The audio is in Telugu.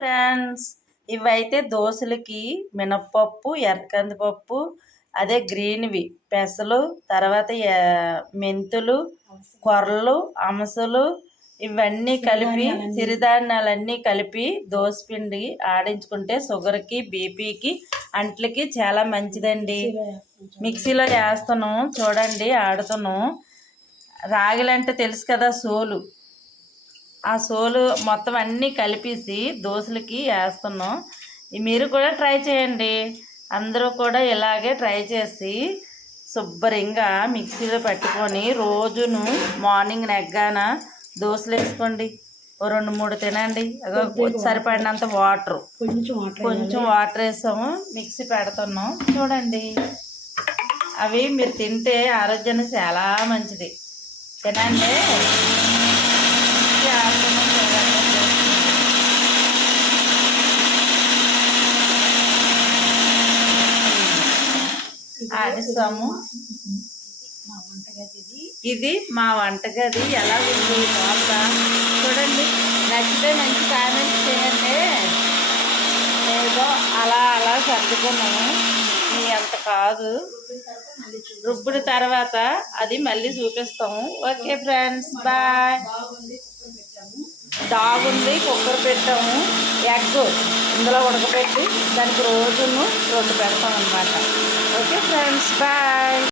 ఫ్రెండ్స్, ఇవైతే దోశలకి మినప్పప్పు, ఎర్రకందిపప్పు, అదే గ్రీన్వి పెసలు, తర్వాత మెంతులు, కొర్రలు, అమసలు ఇవన్నీ కలిపి సిరిధాన్యాలన్నీ కలిపి దోసపిండి ఆడించుకుంటే షుగర్కి, బీపీకి, అంట్లకి చాలా మంచిదండి. మిక్సీలో వేస్తాను చూడండి, ఆడుతాను. రాగిలంటే తెలుసు కదా, సోలు. ఆ సోలు మొత్తం అన్నీ కలిపేసి దోశలకి వేస్తున్నాం. మీరు కూడా ట్రై చేయండి. అందరూ కూడా ఇలాగే ట్రై చేసి శుభ్రంగా మిక్సీలో పెట్టుకొని రోజును మార్నింగ్ నెగ్గాన దోశలు వేసుకోండి. ఓ 2-3 తినండి. సరిపడినంత వాటర్, కొంచెం వాటర్ వేసాము, మిక్సీ పెడుతున్నాం చూడండి. అవి మీరు తింటే ఆరోగ్యానికి చాలా మంచిది. తినండి. ఆడిస్తాము. ఇది మా వంటగది ఎలా ఉంది బాగా చూడండి. నచ్చితే మంచి కామెంట్ చేయండి. ఏదో అలా అలా సర్దుకున్నాము. మీ అంత కాదు, రుబ్బుల తర్వాత అది మళ్ళీ చూపిస్తాము. Okay friends, bye. దాగుంది, కుక్కర్ పెట్టాము, ఎగ్ ఇందులో ఉడకబెట్టి దానికి రోజును 2 పెడతాం అన్నమాట. Okay friends, bye.